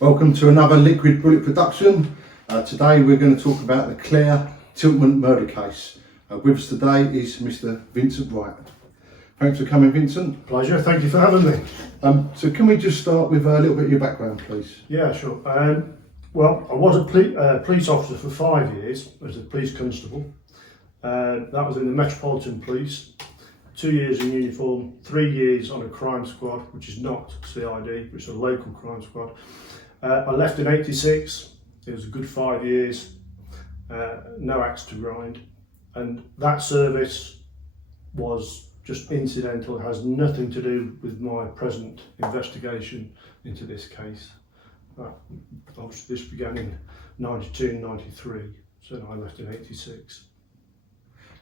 Welcome to another Liquid Bullet production. Today we're going to talk about the Claire Tiltman murder case. With us today is Mr. Vincent Wright. Thanks for coming, Vincent. Pleasure, thank you for having me. So can we just start with a little bit of your background, please? Yeah, sure. Well, I was a police officer for 5 years as a police constable. That was in the Metropolitan Police. 2 years in uniform, 3 years on a crime squad, which is not CID, which is a local crime squad. I left in '86. It was a good 5 years, no axe to grind, and that service was just incidental. It has nothing to do with my present investigation into this case. Obviously this began in '92 and '93, so I left in '86.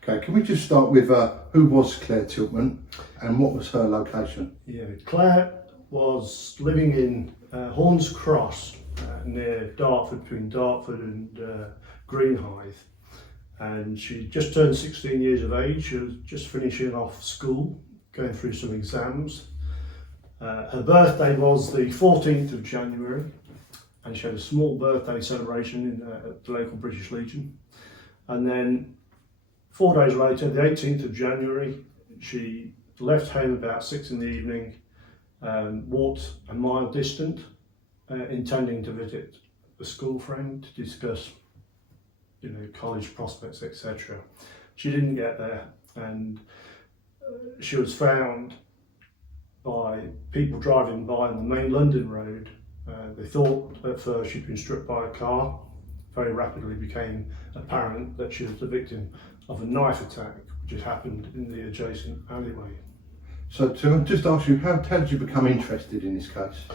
Okay, can we just start with who was Claire Tiltman and what was her location? Yeah, Claire was living in Horns Cross, near Dartford, between Dartford and Greenhithe, and she just turned 16 years of age. She was just finishing off school, going through some exams. Her birthday was the 14th of January, and she had a small birthday celebration at the local British Legion. And then 4 days later, the 18th of January, she left home about 6 in the evening, walked a mile distant, intending to visit a school friend to discuss, college prospects, etc. She didn't get there, and she was found by people driving by on the main London road. They thought at first she'd been struck by a car. Very rapidly became apparent that she was the victim of a knife attack, which had happened in the adjacent alleyway. So to just ask you, how did you become interested in this case?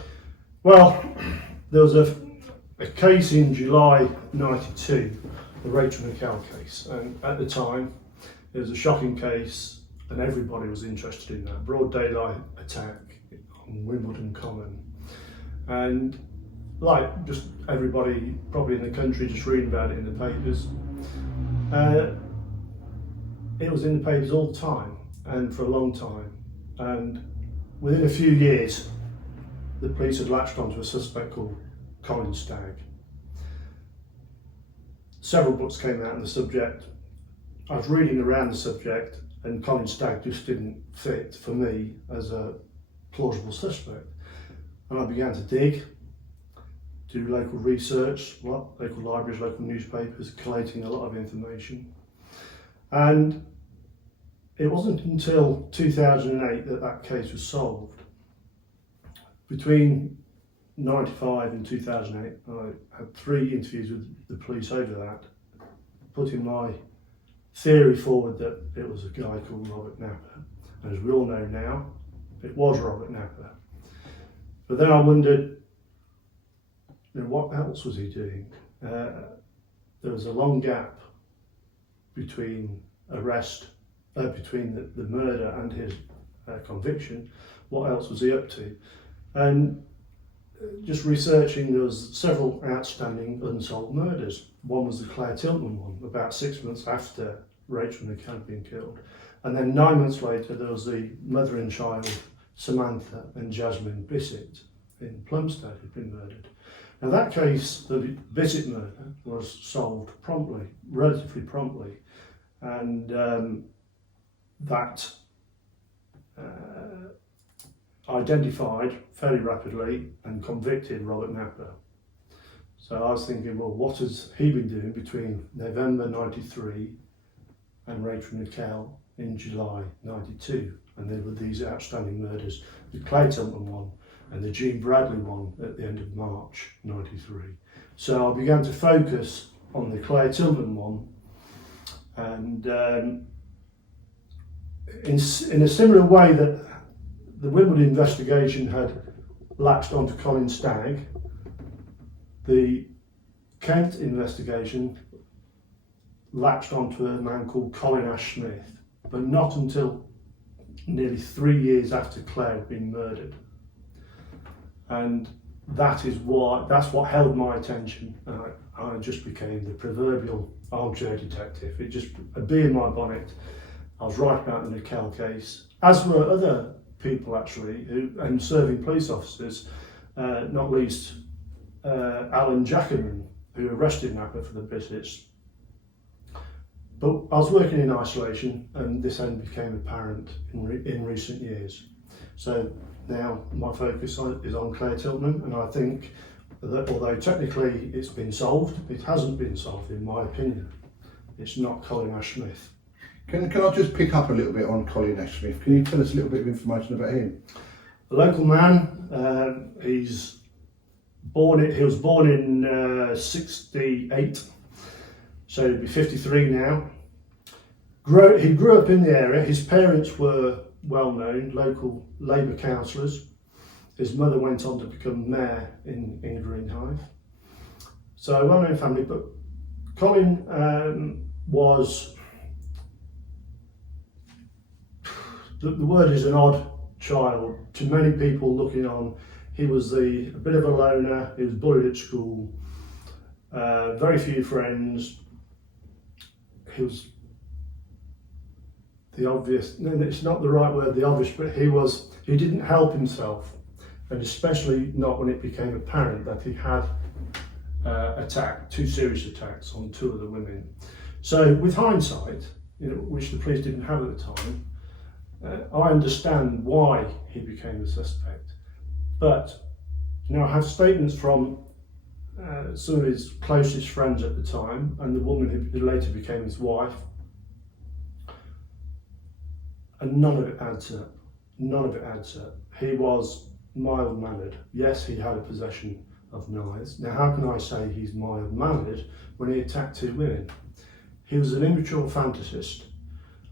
Well, there was a case in July '92, the Rachel Nickell case, and at the time it was a shocking case and everybody was interested in that. Broad daylight attack on Wimbledon Common, and like just everybody probably in the country just reading about it in the papers, it was in the papers all the time and for a long time, and within a few years the police had latched onto a suspect called Colin Stagg. Several books came out on the subject. I was reading around the subject and Colin Stagg just didn't fit for me as a plausible suspect, and I began to dig, do local research, local libraries, local newspapers, collating a lot of information. And it wasn't until 2008 that that case was solved. Between '95 and 2008, I had 3 interviews with the police over that, putting my theory forward that it was a guy called Robert Napper. And as we all know now, it was Robert Napper. But then I wondered, what else was he doing? There was a long gap between between the murder and his conviction. What else was he up to? And just researching, there was several outstanding unsolved murders. One was the Claire Tiltman one, about 6 months after Rachel Nickell had been killed. And then 9 months later, there was the mother and child, Samantha and Jasmine Bissett in Plumstead, who'd been murdered. Now that case, the Bissett murder, was solved promptly, relatively promptly, and that identified fairly rapidly and convicted Robert Napper. So I was thinking, well, what has he been doing between November 93 and Rachel Nickell in July 92? And there were these outstanding murders, the Claire Tiltman one and the Jean Bradley one at the end of March 93. So I began to focus on the Claire Tiltman one, and in a similar way that the Wimbledon investigation had latched onto Colin Stagg, the Kent investigation latched onto a man called Colin Ash-Smith, but not until nearly 3 years after Claire had been murdered. And that's what held my attention. I just became the proverbial armchair detective. It just, a bee in my bonnet. I was right about the Nickell case, as were other people actually, and serving police officers, not least Alan Jackerman, who arrested Napper for the Bissets. But I was working in isolation, and this end became apparent in recent years. So now my focus is on Claire Tiltman, and I think that although technically it's been solved, it hasn't been solved in my opinion. It's not Colin Ash-Smith. Can I just pick up a little bit on Colin Ash-Smith? Can you tell us a little bit of information about him? A local man, he was born in 68, so he'd be 53 now. He grew up in the area. His parents were well-known local Labour councillors. His mother went on to become mayor in Greenhithe. So a well-known family, but Colin was, the word is an odd child to many people looking on. He was a bit of a loner. He was bullied at school, very few friends. He was the obvious, no, it's not the right word, the obvious, but he didn't help himself, and especially not when it became apparent that he had two serious attacks on two of the women. So with hindsight, which the police didn't have at the time, I understand why he became a suspect. But I have statements from some of his closest friends at the time, and the woman who later became his wife, and none of it adds up. None of it adds up. He was mild-mannered. Yes, he had a possession of knives. Now, how can I say he's mild-mannered when he attacked two women? He was an immature fantasist.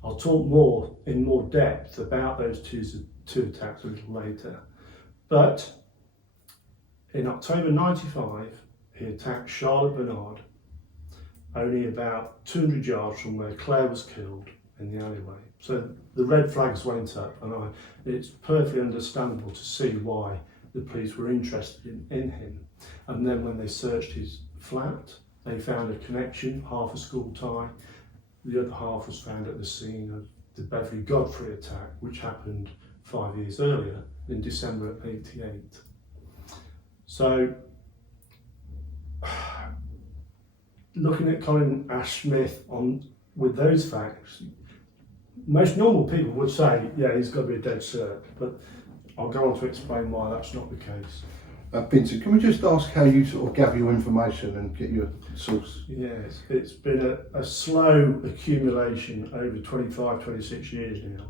I'll talk in more depth about those two attacks a little later. But in October 95, he attacked Charlotte Bernard, only about 200 yards from where Claire was killed in the alleyway. So the red flags went up, and it's perfectly understandable to see why the police were interested in him. And then when they searched his flat, they found a connection, half a school tie. The other half was found at the scene of the Beverley Godfrey attack, which happened 5 years earlier in December '88. So, looking at Colin Ash-Smith with those facts, most normal people would say, yeah, he's got to be a dead cert, but I'll go on to explain why that's not the case. Vincent, can we just ask how you sort of gather your information and get your source? Yes, it's been a slow accumulation over 25, 26 years now.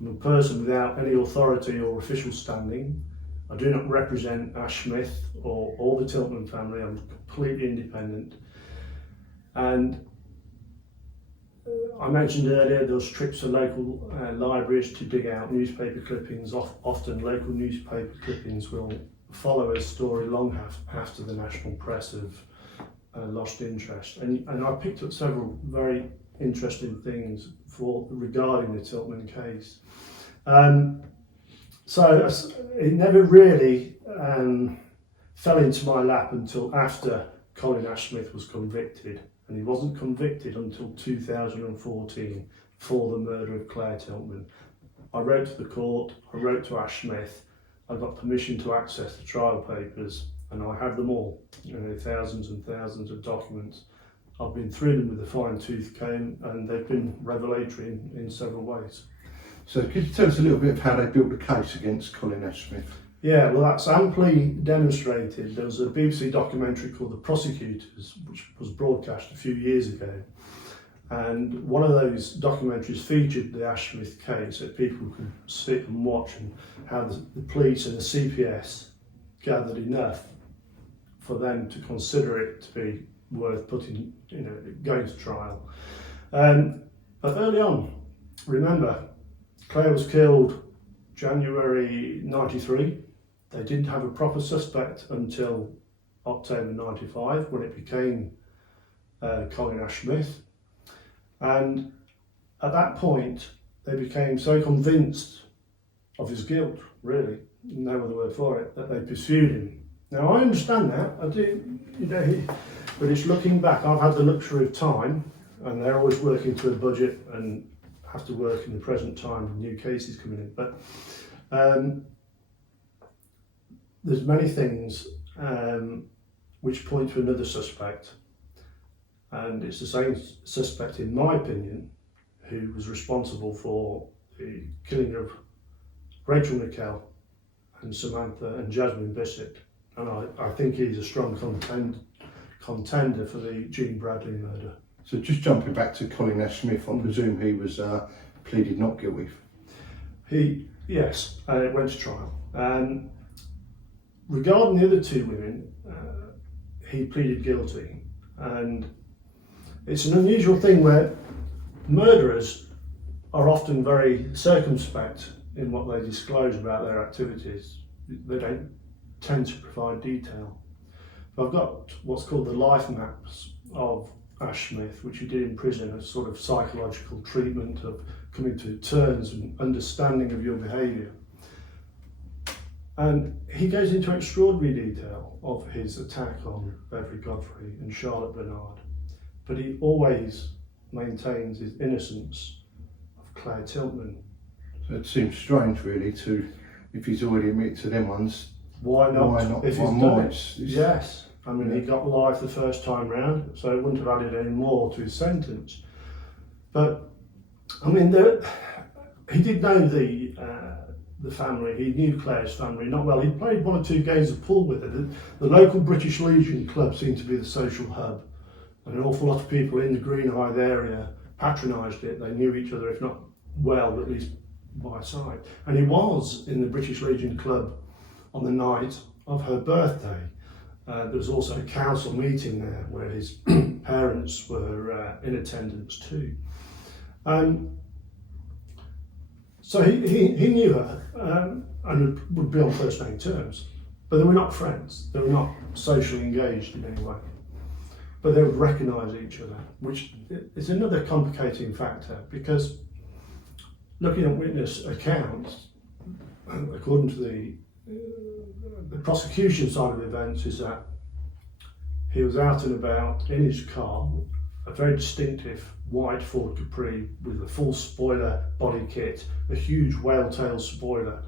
I'm a person without any authority or official standing. I do not represent Ash-Smith or the Tiltman family. I'm completely independent. And I mentioned earlier those trips to local libraries to dig out newspaper clippings. Often local newspaper clippings will follow a story long after the national press have lost interest. And I picked up several very interesting things regarding the Tiltman case. So it never really fell into my lap until after Colin Ash-Smith was convicted, and he wasn't convicted until 2014 for the murder of Claire Tiltman. I wrote to the court, I wrote to Ash-Smith, I got permission to access the trial papers, and I have them all, thousands and thousands of documents. I've been through them with a fine-tooth comb, and they've been revelatory in several ways. So could you tell us a little bit of how they built the case against Colin Ash-Smith? Yeah, well, that's amply demonstrated. There was a BBC documentary called The Prosecutors, which was broadcast a few years ago. And one of those documentaries featured the Ash-Smith case, so people could sit and watch and how the police and the CPS gathered enough for them to consider it to be worth putting, going to trial. But early on, remember, Claire was killed January 93. They didn't have a proper suspect until October 95, when it became Colin Ash-Smith. And at that point, they became so convinced of his guilt, really, no other word for it, that they pursued him. Now, I understand that, I do, but it's looking back. I've had the luxury of time, and they're always working to a budget and have to work in the present time with new cases coming in. But there's many things which point to another suspect, and it's the same suspect, in my opinion, who was responsible for the killing of Rachel Nickell and Samantha and Jasmine Bissett. And I think he's a strong contender for the Jean Bradley murder. So just jumping back to Colin Ash-Smith, I presume he was pleaded not guilty. Yes, it went to trial. Regarding the other two women, he pleaded guilty, and it's an unusual thing where murderers are often very circumspect in what they disclose about their activities. They don't tend to provide detail. But I've got what's called the life maps of Ash-Smith, which he did in prison, a sort of psychological treatment of coming to terms and understanding of your behaviour. And he goes into extraordinary detail of his attack on Beverly Godfrey and Charlotte Bernard, but he always maintains his innocence of Claire Tiltman. So it seems strange, really, if he's already admitted to them ones. Why not? If he's done it. Yes. I mean, yeah. He got life the first time round, so it wouldn't have added any more to his sentence. But, I mean, he did know the family. He knew Claire's family not well. He'd played one or two games of pool with her. The local British Legion club seemed to be the social hub, and an awful lot of people in the Greenhithe area patronised it. They knew each other, if not well, but at least by sight. And he was in the British Legion club on the night of her birthday. There was also a council meeting there where his parents were in attendance too. So he knew her and would be on first name terms, but they were not friends. They were not socially engaged in any way, but they would recognise each other, which is another complicating factor, because looking at witness accounts, according to the prosecution side of events, is that he was out and about in his car, a very distinctive white Ford Capri with a full spoiler body kit, a huge whale tail spoiler.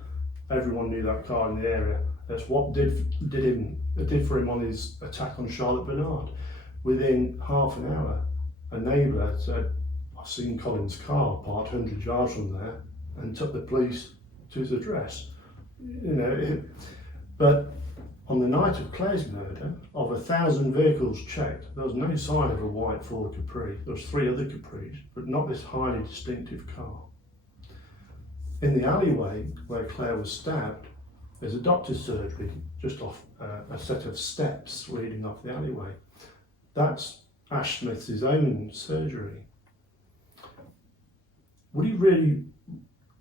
Everyone knew that car in the area. That's what did for him on his attack on Charlotte Bernard. Within half an hour, a neighbour said, "I've seen Colin's car parked 100 yards from there," and took the police to his address. But on the night of Claire's murder, of 1,000 vehicles checked, there was no sign of a white Ford Capri. There was 3 other Capris, but not this highly distinctive car. In the alleyway where Claire was stabbed, there's a doctor's surgery just off a set of steps leading off the alleyway. That's Ash-Smith's own surgery. would he really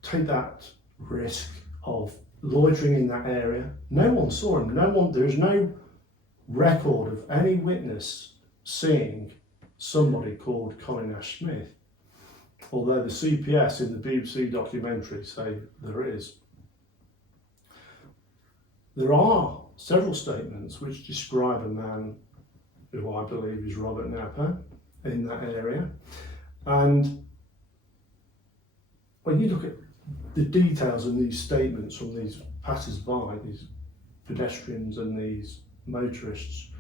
take that risk of loitering in that area? No one saw him. There is no record of any witness seeing somebody called Colin Ash-Smith, although the CPS in the BBC documentary say there is. There are several statements which describe a man who I believe is Robert Napper in that area, and when you look at the details in these statements from these passers-by, these pedestrians and these motorists,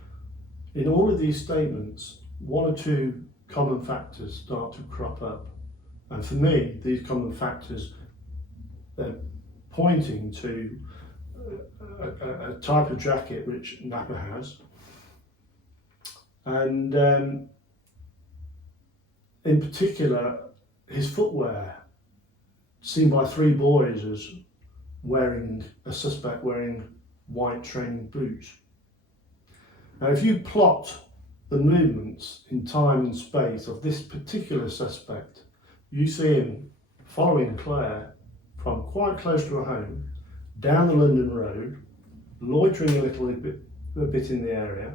in all of these statements, one or two common factors start to crop up. And for me, these common factors, they're pointing to a type of jacket which Napper has. And in particular, his footwear, seen by three boys as a suspect wearing white training boots. Now, if you plot the movements in time and space of this particular suspect, you see him following Claire from quite close to her home, down the London Road, loitering a bit in the area,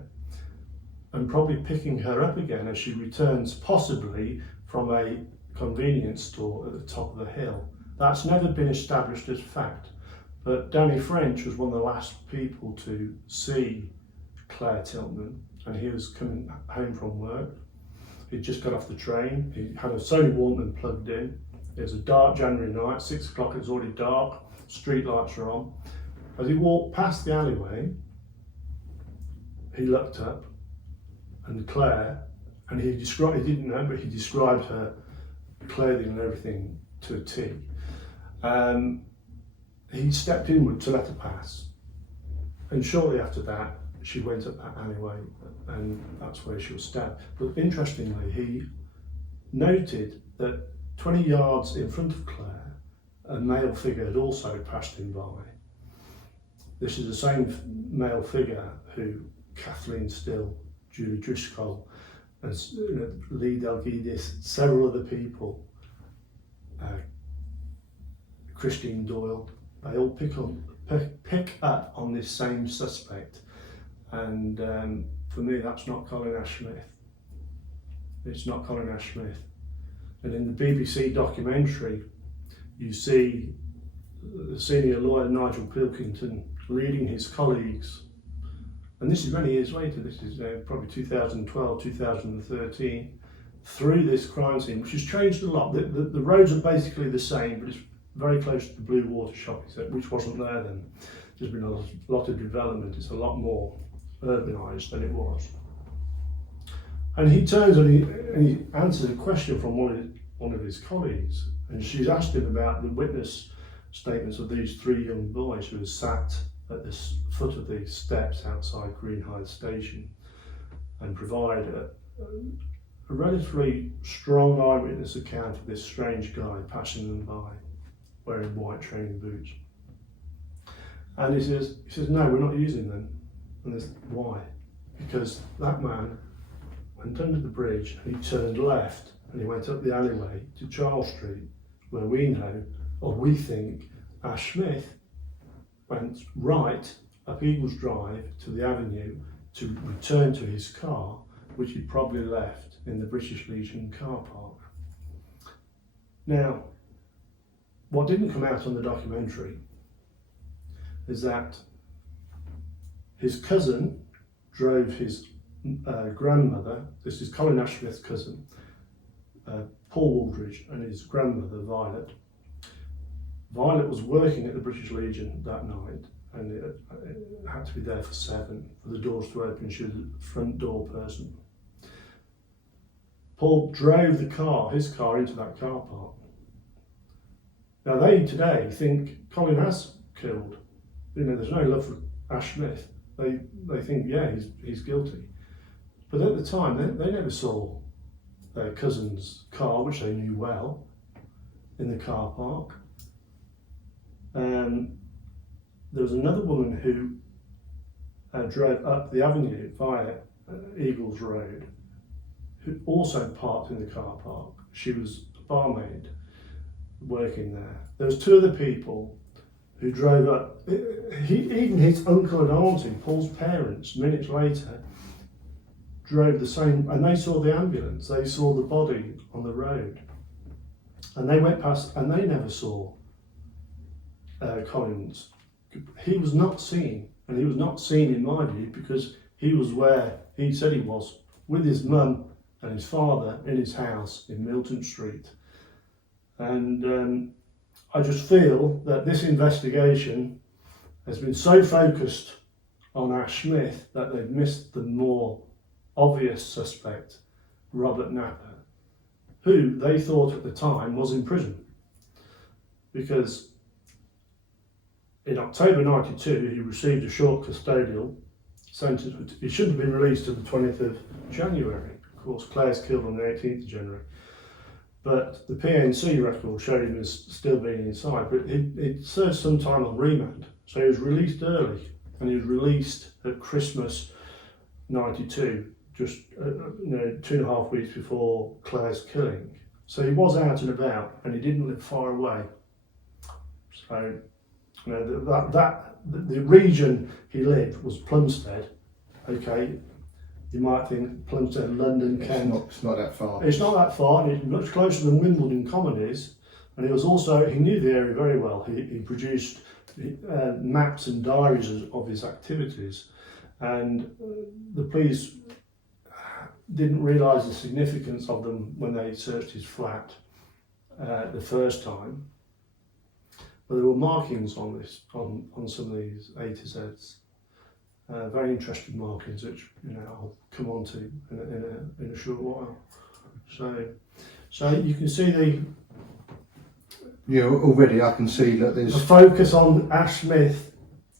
and probably picking her up again as she returns possibly from a convenience store at the top of the hill. That's never been established as fact, but Danny French was one of the last people to see Claire Tiltman, and he was coming home from work. He'd just got off the train, he had a Sony Walkman plugged in. It was a dark January night, 6 o'clock, it was already dark, street lights were on. As he walked past the alleyway, he looked up, and Claire, and he didn't know, but he described her clothing and everything to a T. He stepped inward to let her pass, and shortly after that, she went up that alleyway, and that's where she was stabbed. But interestingly, he noted that 20 yards in front of Claire, a male figure had also passed him by. This is the same male figure who Kathleen Still, Julie Driscoll, and Lee Dalgidis, several other people, Christine Doyle, they all pick up on this same suspect. And for me, that's not Colin Ash-Smith. It's not Colin Ash-Smith. And in the BBC documentary, you see the senior lawyer Nigel Pilkington leading his colleagues, and this is many years later, this is probably 2012, 2013, through this crime scene, which has changed a lot. The roads are basically the same, but it's very close to the Blue Water Shopping Centre, which wasn't there then. There's been a lot of development, it's a lot more urbanised than it was. And he turns and he answers a question from one of his colleagues, and she's asked him about the witness statements of these three young boys who had sat at the foot of the steps outside Greenhithe station, and provide a relatively strong eyewitness account of this strange guy passing them by, wearing white training boots. And he says, no, we're not using them. And there's why? Because that man went under the bridge and he turned left and he went up the alleyway to Charles Street, where we know, or we think, Ash-Smith went right up Eagles Drive to the avenue to return to his car, which he probably left in the British Legion car park. Now, what didn't come out on the documentary is that his cousin drove his grandmother, this is Colin Ash-Smith's cousin, Paul Wooldridge, and his grandmother, Violet. Violet was working at the British Legion that night, and it had to be there for 7 for the doors to open. She was a front door person. Paul drove his car into that car park. Now they today think Colin has killed. There's no love for Ash-Smith. They think, yeah, he's guilty. But at the time, they never saw their cousin's car, which they knew well, in the car park. There was another woman who drove up the avenue via Eagles Road, who also parked in the car park. She was a barmaid, working there. There was two other people who drove up. Even his uncle and auntie, Paul's parents, minutes later, drove the same, and they saw the ambulance. They saw the body on the road, and they went past, and they never saw Collins. He was not seen, and he was not seen in my view because he was where he said he was, with his mum and his father in his house in Milton Street. And I just feel that this investigation has been so focused on Ash-Smith that they've missed the more obvious suspect, Robert Napper, who they thought at the time was in prison. Because in October 92, he received a short custodial sentence. He shouldn't have been released till the 20th of January. Of course, Claire's killed on the 18th of January. But the PNC record showed him as still being inside. But he served some time on remand. So he was released early. And he was released at Christmas 92, just 2.5 weeks before Claire's killing. So he was out and about, and he didn't live far away. So the region he lived was Plumstead. Okay, you might think Plumstead, London, Kent. It's not that far. It's not that far, and it's much closer than Wimbledon Common is. And he knew the area very well. He produced maps and diaries of his activities, and the police didn't realise the significance of them when they searched his flat the first time. But there were markings on some of these A to Zs, very interesting markings, which I'll come on to in a short while. So you can see already I can see that there's a focus on Ash-Smith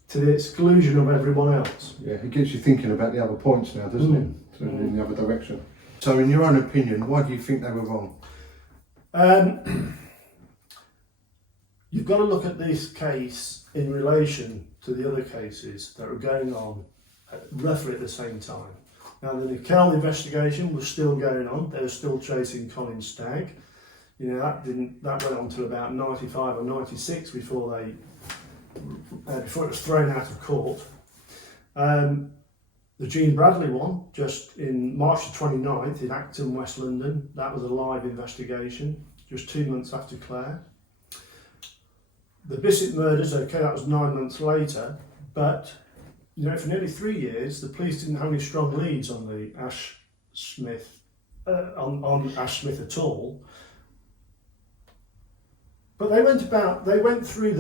to the exclusion of everyone else. Yeah, it gets you thinking about the other points now, doesn't it? So in the other direction. So in your own opinion, why do you think they were wrong? You've got to look at this case in relation to the other cases that were going on roughly at the same time. Now, the Nickell investigation was still going on. They were still chasing Colin Stagg. That went on to about 95 or 96 before it was thrown out of court. The Jean Bradley one, just in March the 29th in Acton, West London, that was a live investigation, just 2 months after Claire. The Bissett murders, okay, that was 9 months later, but for nearly 3 years, the police didn't have any strong leads on the Ash-Smith, on Ash-Smith at all. But they went through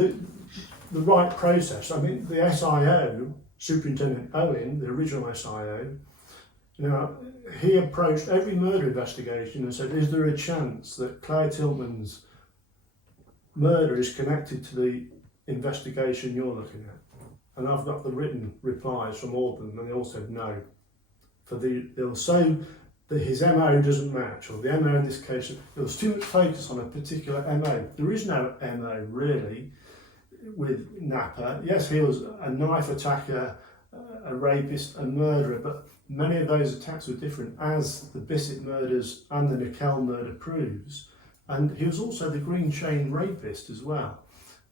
the right process. I mean, the SIO, Superintendent Owen, the original SIO, he approached every murder investigation and said, is there a chance that Claire Tiltman's murder is connected to the investigation you're looking at? And I've got the written replies from all of them, and they all said no. They'll say that his MO doesn't match, or the MO in this case, there was too much focus on a particular MO. There is no MO really with Napper. Yes, he was a knife attacker, a rapist, a murderer, but many of those attacks were different, as the Bissett murders and the Nickell murder proves. And he was also the green chain rapist as well.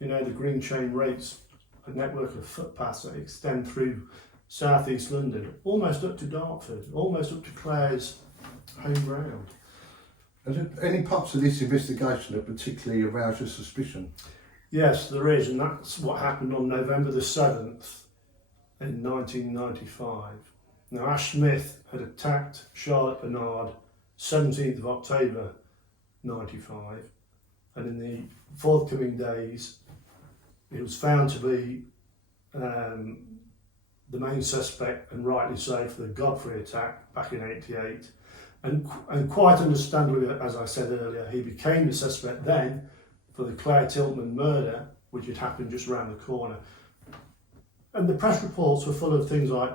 The green chain rapes a network of footpaths that extend through southeast London, almost up to Dartford, almost up to Claire's home ground. Are there any parts of this investigation that particularly arouse your suspicion? Yes, there is, and that's what happened on November the 7th in 1995. Now, Ash-Smith had attacked Charlotte Bernard 17th of October 95, and in the forthcoming days, he was found to be the main suspect, and rightly so, for the Godfrey attack back in '88. And quite understandably, as I said earlier, he became the suspect then for the Claire Tiltman murder, which had happened just around the corner. And the press reports were full of things like,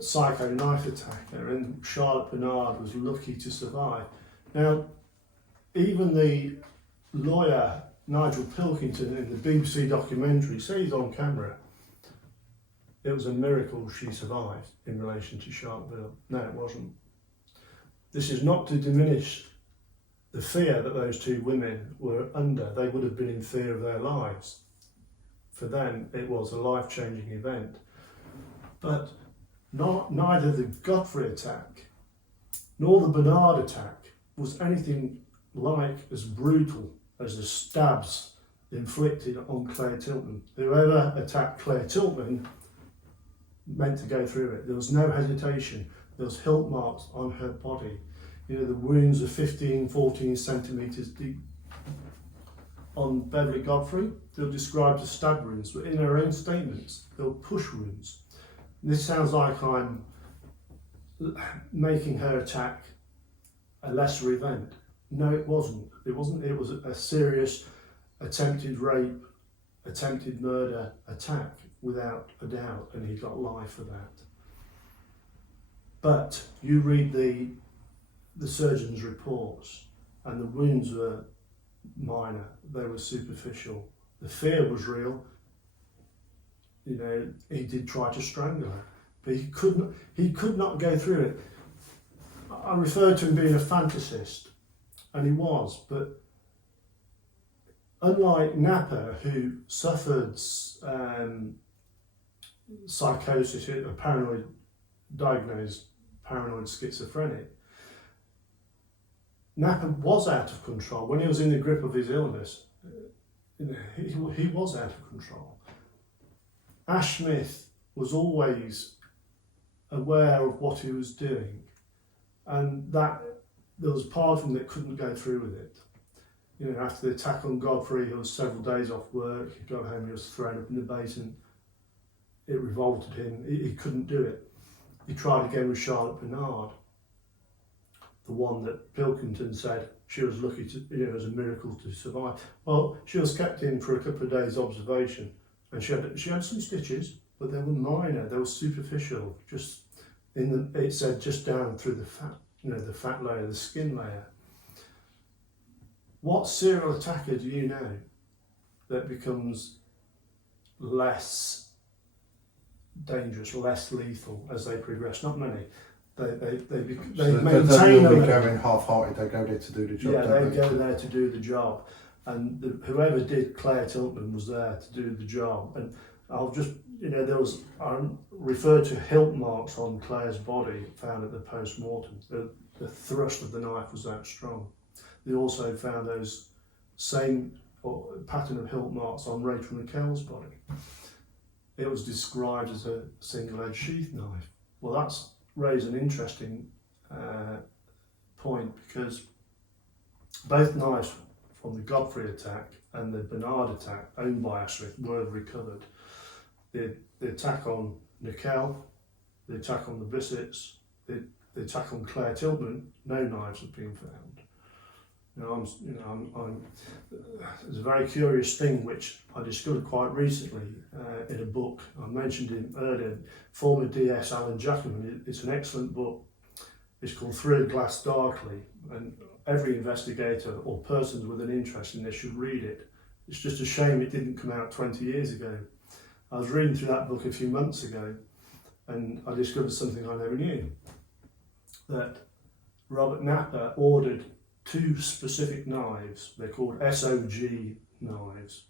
psycho knife attacker, and Charlotte Bernard was lucky to survive. Now, even the lawyer Nigel Pilkington in the BBC documentary says on camera it was a miracle she survived in relation to Charlotte Bernard. No, it wasn't. This is not to diminish the fear that those two women were under, they would have been in fear of their lives. For them, it was a life-changing event. But neither the Godfrey attack nor the Bernard attack was anything like as brutal as the stabs inflicted on Claire Tiltman. Whoever attacked Claire Tiltman meant to go through it. There was no hesitation. There was hilt marks on her body. You know, the wounds are 15, 14 centimetres deep. On Beverly Godfrey, they were described as stab wounds, but in her own statements, they were push wounds. This sounds like I'm making her attack a lesser event. No, it wasn't. It wasn't. It was a serious attempted rape, attempted murder attack, without a doubt, and he got life for that. But you read the surgeon's reports, and the wounds were minor. They were superficial. The fear was real. You know, he did try to strangle her, but he could not go through it. I referred to him being a fantasist, and he was, but unlike Napper, who suffered psychosis, diagnosed paranoid schizophrenic, Napper was out of control. When he was in the grip of his illness, he was out of control. Ash-Smith was always aware of what he was doing, and that there was part of him that couldn't go through with it. You know, after the attack on Godfrey, he was several days off work. He got home, he was thrown up in the basin. It revolted him. He couldn't do it. He tried again with Charlotte Bernard, the one that Pilkington said she was lucky to, you know, it was a miracle to survive. Well, she was kept in for a couple of days observation, and she had some stitches, but they were minor. They were superficial. Just it said just down through the fat, you know, the fat layer, the skin layer. What serial attacker do you know that becomes less dangerous, less lethal as they progress? Not many. They maintain them. They go in half-hearted. They go there to do the job. Yeah, they go there to do the job, and whoever did Claire Tiltman was there to do the job. And I'll just, you know, I referred to hilt marks on Claire's body found at the post-mortem. The thrust of the knife was that strong. They also found those same pattern of hilt marks on Rachel Nickell's body. It was described as a single-edged sheath knife. Well, that's raised an interesting point, because both knives from the Godfrey attack and the Bernard attack, owned by Ash-Smith, were recovered. The attack on Nickell, the attack on the Bissetts, the attack on Claire Tiltman, no knives have been found. It's a very curious thing which I discovered quite recently in a book. I mentioned him earlier, former DS Alan Jackman. It's an excellent book. It's called Through Glass Darkly, and every investigator or person with an interest in this should read it. It's just a shame it didn't come out 20 years ago. I was reading through that book a few months ago, and I discovered something I never knew, that Robert Napper ordered two specific knives. They're called SOG knives,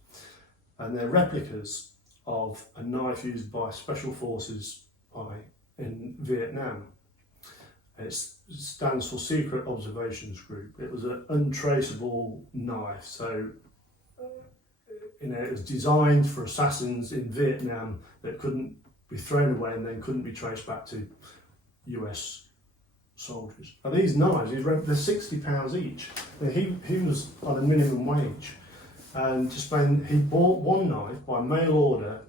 and they're replicas of a knife used by special forces in Vietnam. It stands for Secret Observations Group. It was an untraceable knife, so it was designed for assassins in Vietnam that couldn't be thrown away and then couldn't be traced back to US soldiers. Now these knives, they're £60 each. Now he was on a minimum wage, and he bought one knife by mail order,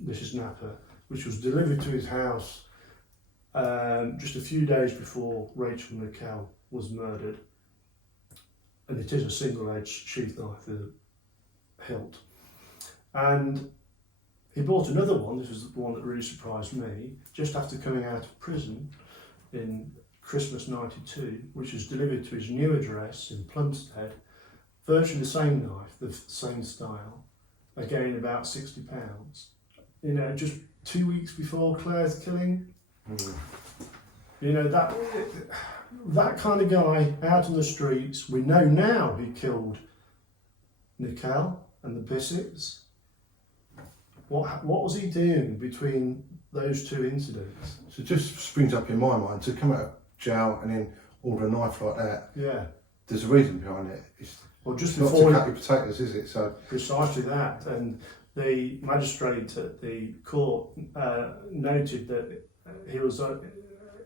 this is Napper, which was delivered to his house just a few days before Rachel Nickell was murdered. And it is a single-edged sheath knife with a hilt. And he bought another one, this was the one that really surprised me, just after coming out of prison in Christmas '92, which was delivered to his new address in Plumstead, virtually the same knife, the same style, again about £60. You know, just 2 weeks before Claire's killing. You know, that kind of guy out on the streets, we know now he killed Nickell and the Bissets. What was he doing between those two incidents? So it just springs up in my mind, to come out of jail and then order a knife like that. Yeah. There's a reason behind it. It's Well, just not before to cut your potatoes, is it? So precisely that, and the magistrate at the court noted that he was.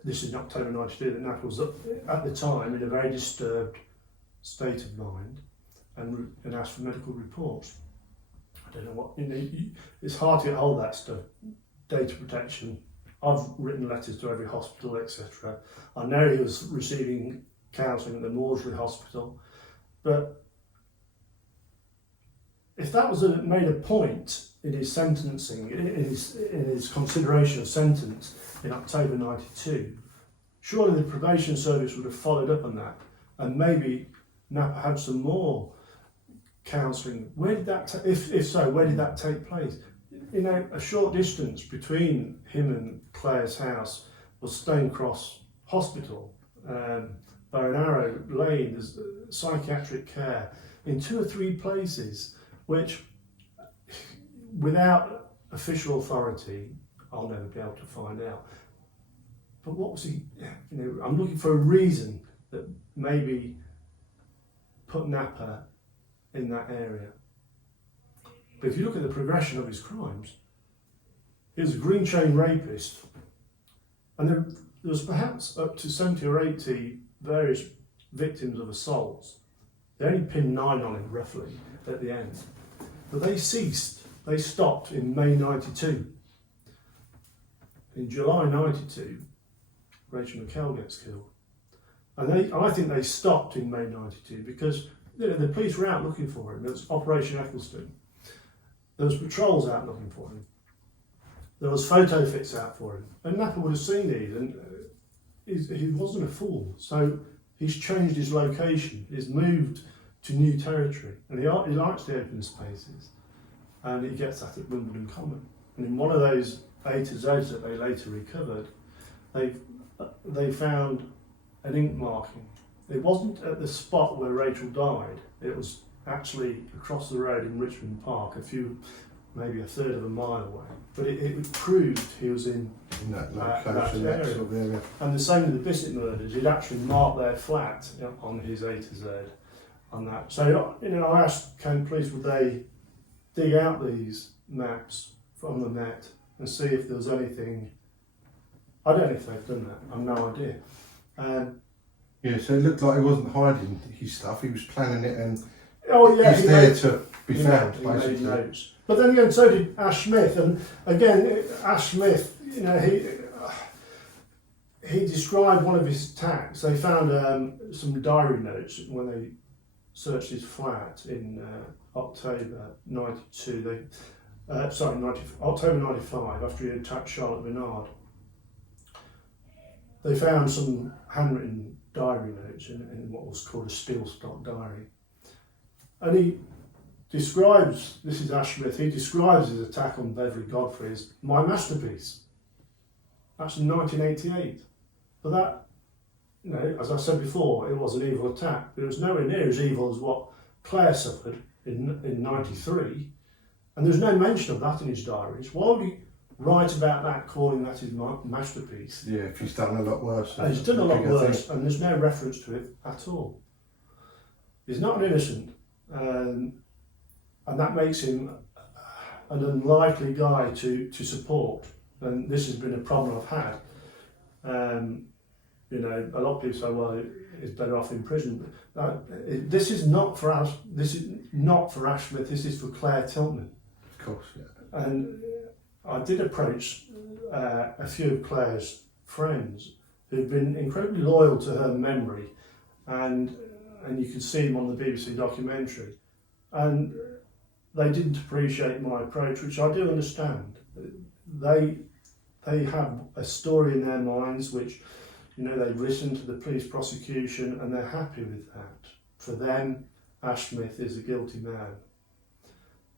This is in October '92. That Napper was at the time in a very disturbed state of mind, and asked for medical reports. I don't know what, it's hard to get hold of that stuff. Data protection. I've written letters to every hospital, etc. I know he was receiving counselling at the Molliere Hospital, but if that was made a point in his sentencing, in his consideration of sentence in October '92, surely the probation service would have followed up on that, and maybe Napper had some more counselling. Where did that, if so, where did that take place? A short distance between him and Claire's house was Stone Cross Hospital, Bow and Arrow Lane. There's psychiatric care in 2 or 3 places, which, without official authority, I'll never be able to find out. But what was he? I'm looking for a reason that maybe put Napper in that area. But if you look at the progression of his crimes, he was a green chain rapist, and there was perhaps up to 70 or 80 various victims of assaults. They only pinned 9 on him, roughly, at the end. But they stopped in May '92. In July '92, Rachel Nickell gets killed. And I think they stopped in May '92 because the police were out looking for him. There was Operation Eccleston. There was patrols out looking for him. There was photo fits out for him. And Napper would have seen these, and he wasn't a fool. So he's changed his location. He's moved to new territory. And he likes the open spaces. And he gets that at Wimbledon Common. And in one of those A to Zs that they later recovered, they found an ink marking. It wasn't at the spot where Rachel died. It was actually across the road in Richmond Park, maybe a third of a mile away. But it proved he was in that location, that area. sort of area. And the same with the Bisset murders. He'd actually marked their flat on his A to Z on that. So, I asked Kent Police, would they dig out these maps from the Met and see if there was anything. I don't know if they've done that. I've no idea. Yeah, so it looked like he wasn't hiding his stuff. He was planning it, and he's there to be found, he basically. made notes. But then again, so did Ash-Smith. And again, Ash-Smith, he described one of his attacks. They found some diary notes when they searched his flat in October '92. October '95, after he attacked Charlotte Bernard. They found some handwritten diary notes in what was called a steel stock diary. And he describes, this is Ash-Smith, he describes his attack on Beverly Godfrey as my masterpiece. That's in 1988. But that, as I said before, it was an evil attack, but it was nowhere near as evil as what Claire suffered in '93. And there's no mention of that in his diaries. Why would he write about that, calling that his masterpiece? Yeah, if he's done a lot worse. He's done a lot worse, and there's no reference to it at all. He's not an innocent, and that makes him an unlikely guy to support. And this has been a problem I've had. A lot of people say, well, he's better off in prison. This is not for us. This is not for Ash-Smith. This is for Claire Tiltman. Of course, yeah. And I did approach a few of Claire's friends who've been incredibly loyal to her memory, and you can see them on the BBC documentary. And they didn't appreciate my approach, which I do understand. They have a story in their minds which, they've listened to the police prosecution and they're happy with that. For them, Ash-Smith is a guilty man.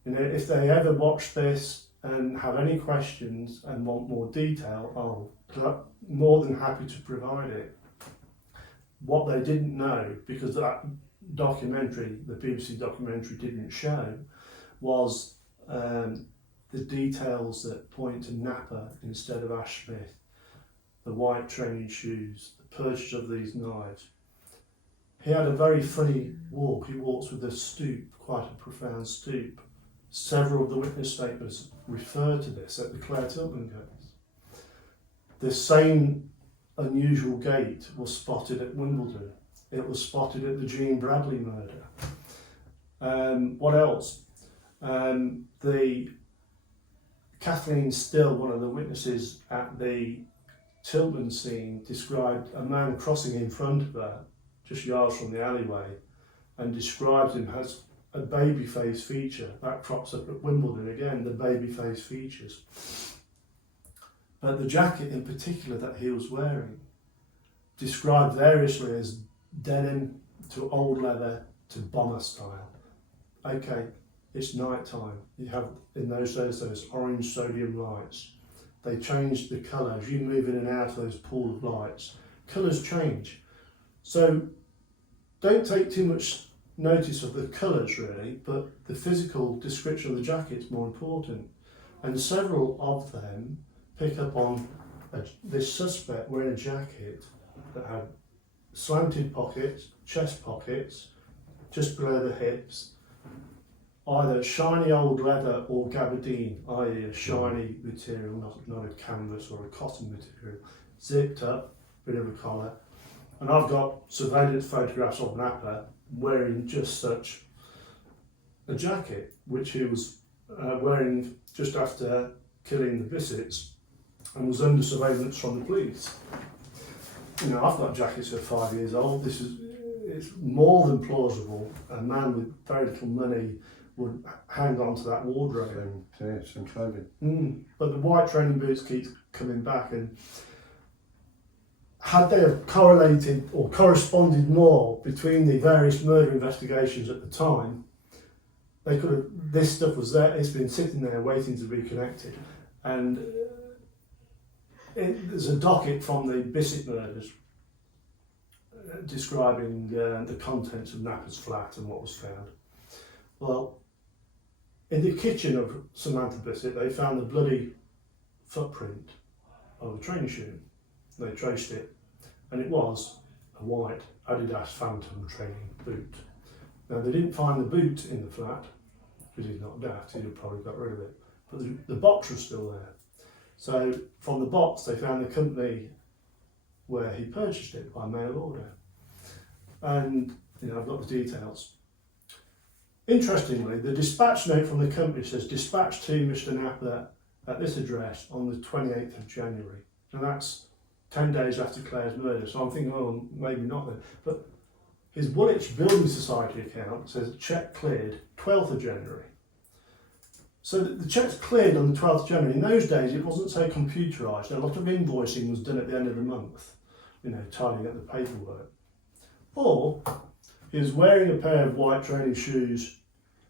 If they ever watch this and have any questions and want more detail, I'm more than happy to provide it. what they didn't know, because that documentary, the BBC documentary, didn't show, was the details that point to Napper instead of Ash-Smith, the white training shoes, the purchase of these knives. He had a very funny walk. He walks with a stoop, quite a profound stoop. Several of the witness statements refer to this at the Claire Tiltman case. The same unusual gait was spotted at Wimbledon. It was spotted at the Jean Bradley murder. What else? The Kathleen Still, one of the witnesses at the Tiltman scene, described a man crossing in front of her, just yards from the alleyway, and describes him as a baby face feature. That crops up at Wimbledon again, the baby face features. But the jacket in particular that he was wearing, described variously as denim to old leather to bomber style. Okay, it's night time. You have, in those days, those orange sodium lights. They change the colour. As you move in and out of those pool of lights, colours change. So don't take too much notice of the colours really, but the physical description of the jacket is more important. And several of them pick up on this suspect wearing a jacket that had slanted pockets, chest pockets, just below the hips, either shiny old leather or gabardine, i.e. a shiny material, not a canvas or a cotton material, zipped up, bit of a collar. And I've got surveillance photographs of Napper wearing just such a jacket, which he was wearing just after killing the Bissets, and was under surveillance from the police. You know, I've got jackets that are 5 years old. It's more than plausible a man with very little money would hang on to that wardrobe. Some clothing. But the white training boots keep coming back, and had they have correlated or corresponded more between the various murder investigations at the time, they could have, this stuff was there, it's been sitting there waiting to be connected. And there's a docket from the Bissett murders describing the contents of Napper's flat and what was found. Well, in the kitchen of Samantha Bissett, they found the bloody footprint of a training shoe. They traced it, and it was a white Adidas Phantom training boot. Now, they didn't find the boot in the flat, because he's not daft, he'd have probably got rid of it. But the box was still there. So from the box, they found the company where he purchased it by mail order. And, you know, I've got the details. Interestingly, the dispatch note from the company says, dispatch to Mr. Napper at this address on the 28th of January. And that's 10 days after Claire's murder. So I'm thinking, oh, maybe not then. But his Woolwich Building Society account says cheque cleared 12th of January. So the cheque's cleared on the 12th of January. In those days, it wasn't so computerised. A lot of invoicing was done at the end of the month, you know, tidying up the paperwork. Or he was wearing a pair of white training shoes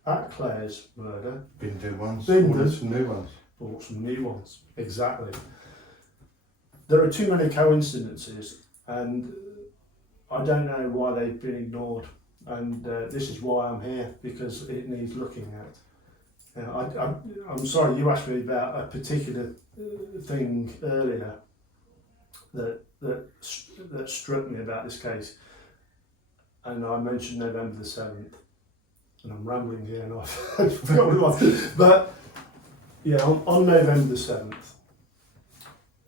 at Claire's murder. Binded ones. Binded. Some new ones. Bought some new ones, exactly. There are too many coincidences, and I don't know why they've been ignored. And this is why I'm here, because it needs looking at. I'm sorry, you asked me about a particular thing earlier that struck me about this case, and I mentioned November the 7th, and I'm rambling here and I forgot what it was. But yeah, on November the 7th,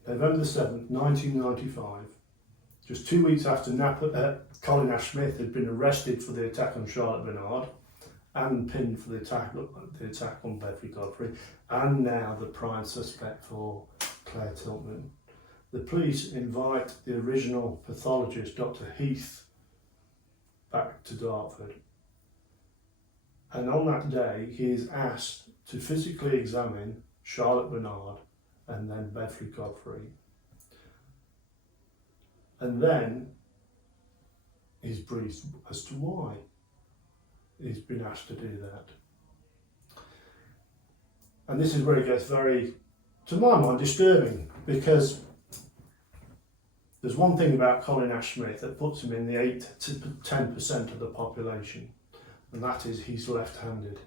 November the 7th, 1995, just 2 weeks after Colin Ash-Smith had been arrested for the attack on Charlotte Bernard, and pinned for the attack on Beverly Godfrey, and now the prime suspect for Claire Tiltman. The police invite the original pathologist, Dr. Heath, back to Dartford. And on that day, he is asked to physically examine Charlotte Bernard and then Beverly Godfrey. And then he's briefed as to why he's been asked to do that. And this is where it gets very, to my mind, disturbing, because there's one thing about Colin Ash-Smith that puts him in the 8 to 10% of the population, and that is he's left-handed.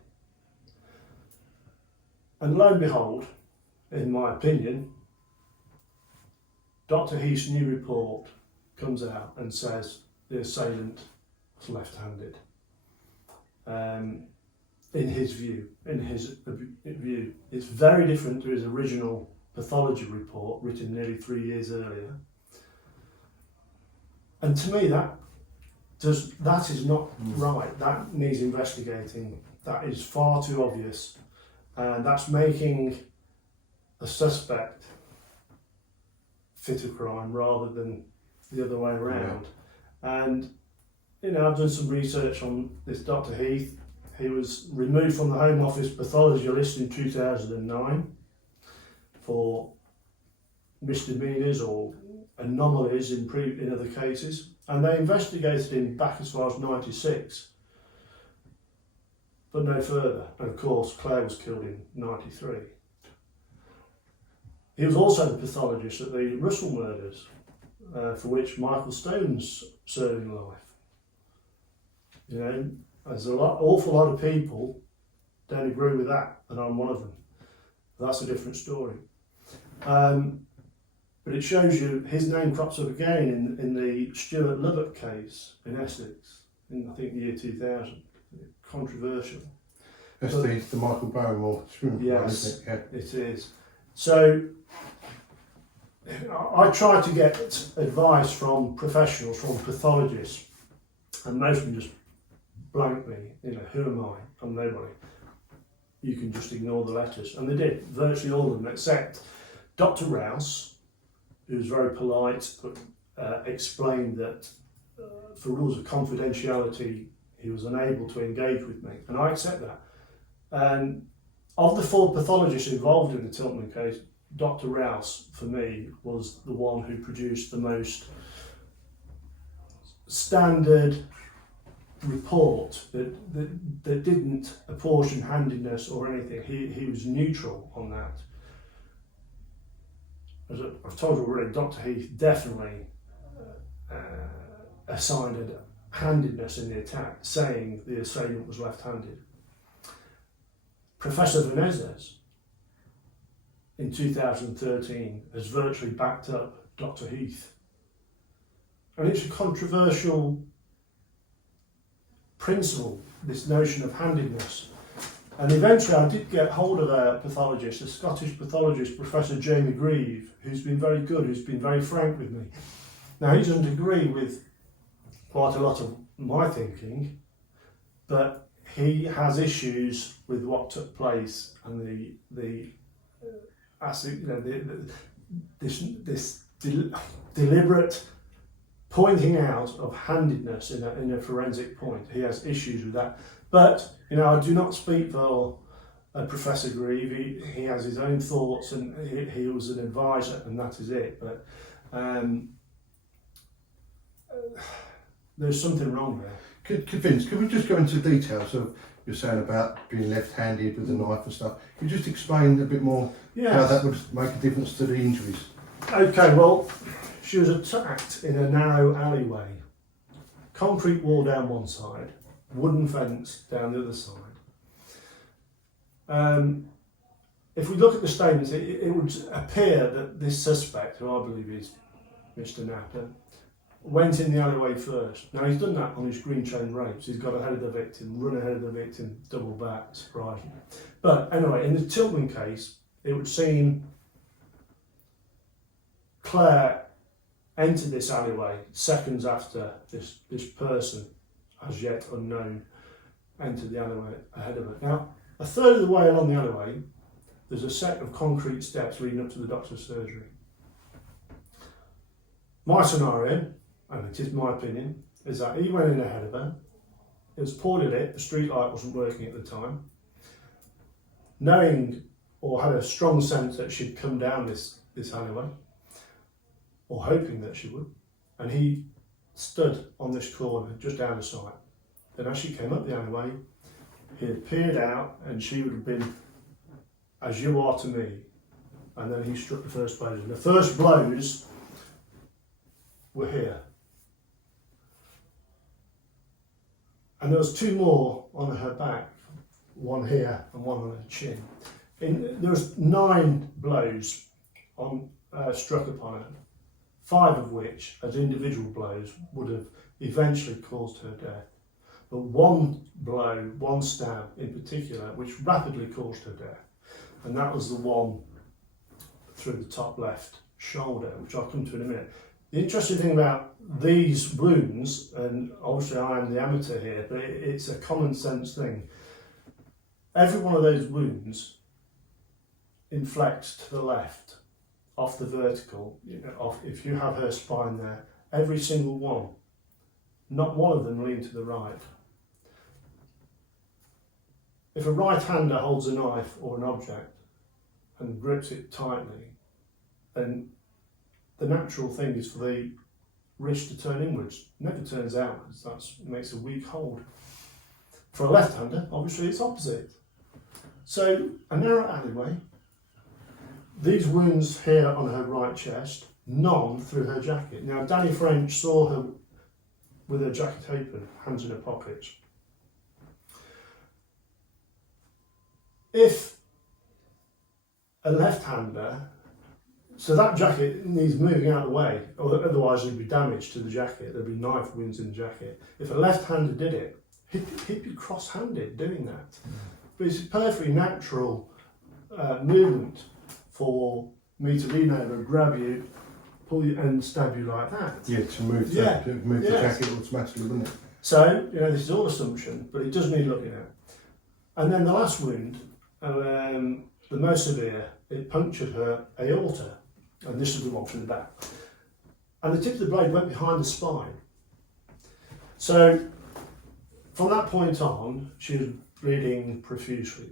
And lo and behold, in my opinion, Dr. Heath's new report comes out and says the assailant was left-handed. In his view, it's very different to his original pathology report written nearly 3 years earlier. And to me, that is not right. That needs investigating. That is far too obvious, and that's making a suspect fit a crime rather than the other way around. Yeah. And I've done some research on this Dr. Heath. He was removed from the Home Office pathology list in 2009 for misdemeanours or anomalies in other cases, and they investigated him back as far as 96, but no further. And of course, Claire was killed in 93. He was also the pathologist at the Russell murders, for which Michael Stone's serving life. There's awful lot of people don't agree with that, and I'm one of them. That's a different story. But it shows you his name crops up again in the Stuart Lubbock case in Essex in, I think, the year 2000. Controversial. That's the Michael Barrymore swimming pool, isn't it? Yeah. It is. So I try to get advice from professionals, from pathologists, and most of them just blank me. Who am I? I'm nobody. You can just ignore the letters. And they did, virtually all of them, except Dr. Rouse, who was very polite, but explained that for rules of confidentiality, he was unable to engage with me. And I accept that. And of the 4 pathologists involved in the Tiltman case, Dr. Rouse, for me, was the one who produced the most standard report that didn't apportion handedness or anything. He was neutral on that. As I've told you already, Dr. Heath definitely assigned handedness in the attack, saying the assailant was left-handed. Professor Venezes in 2013 has virtually backed up Dr. Heath. And it's a controversial principle, this notion of handedness. And eventually I did get hold of a pathologist, a Scottish pathologist, Professor Jamie Grieve, who's been very good, who's been very frank with me. Now, he doesn't agree with quite a lot of my thinking, but he has issues with what took place and this deliberate pointing out of handedness in a forensic point. He has issues with that. But, I do not speak for Professor Grieve. He has his own thoughts, and he was an advisor, and that is it. But there's something wrong there. Vince, can we just go into details of you're saying about being left-handed with a knife and stuff? Can you just explain a bit more how that would make a difference to the injuries? Okay, well, she was attacked in a narrow alleyway. Concrete wall down one side, wooden fence down the other side. If we look at the statements, it would appear that this suspect, who I believe is Mr. Napper, went in the alleyway first. Now, he's done that on his green chain rapes. He's got ahead of the victim, run ahead of the victim, double back, surprising. But anyway, in the Tiltman case, it would seem Claire entered this alleyway seconds after this person, as yet unknown, entered the alleyway ahead of her. Now, a third of the way along the alleyway, there's a set of concrete steps leading up to the doctor's surgery. My scenario, and it is my opinion, is that he went in ahead of her. It was poorly lit, the street light wasn't working at the time. Knowing or had a strong sense that she'd come down this alleyway, or hoping that she would, and he stood on this corner just down the side. Then as she came up the alleyway, he had peered out, and she would have been as you are to me, and then he struck the first blows. And the first blows were here. And there was 2 more on her back, one here and one on her chin. There was 9 blows struck upon her, 5 of which, as individual blows, would have eventually caused her death. But one blow, one stab in particular, which rapidly caused her death, and that was the one through the top left shoulder, which I'll come to in a minute. The interesting thing about these wounds, and obviously I am the amateur here, but it's a common sense thing. Every one of those wounds inflects to the left, off the vertical, if you have her spine there, every single one, not one of them lean to the right. If a right-hander holds a knife or an object and grips it tightly, then the natural thing is for the wrist to turn inwards, never turns outwards. That makes a weak hold. For a left-hander, obviously it's opposite. So, a narrow alleyway, these wounds here on her right chest, none through her jacket. Now, Danny French saw her with her jacket open, hands in her pockets. If a left-hander, so that jacket needs moving out of the way, or otherwise there'd be damage to the jacket, there'd be knife wounds in the jacket. If a left-hander did it, he'd be cross-handed doing that. But it's a perfectly natural movement for me to lean over and grab you, pull you and stab you like that. Yeah, to move the jacket automatically, wouldn't it? So, this is all assumption, but it does need looking at. And then the last wound, the most severe, it punctured her aorta, and this is the one from the back. And the tip of the blade went behind the spine. So, from that point on, she was bleeding profusely,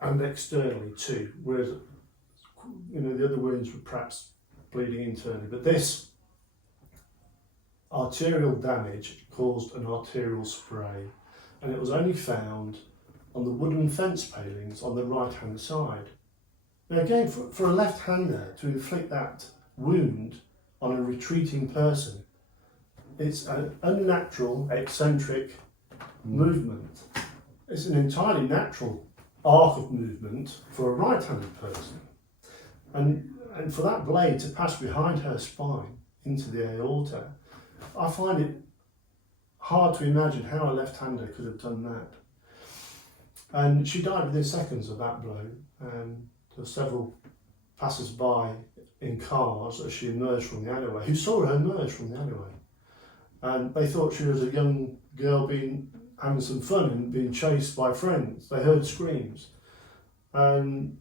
and externally too, whereas the other wounds were perhaps bleeding internally. But this arterial damage caused an arterial spray, and it was only found on the wooden fence palings on the right-hand side. Now again, for a left-hander to inflict that wound on a retreating person, it's an unnatural, eccentric movement. It's an entirely natural arc of movement for a right-handed person. And for that blade to pass behind her spine into the aorta, I find it hard to imagine how a left-hander could have done that. And she died within seconds of that blow. There were several passers-by in cars as she emerged from the alleyway, who saw her emerge from the alleyway. And they thought she was a young girl having some fun and being chased by friends. They heard screams. And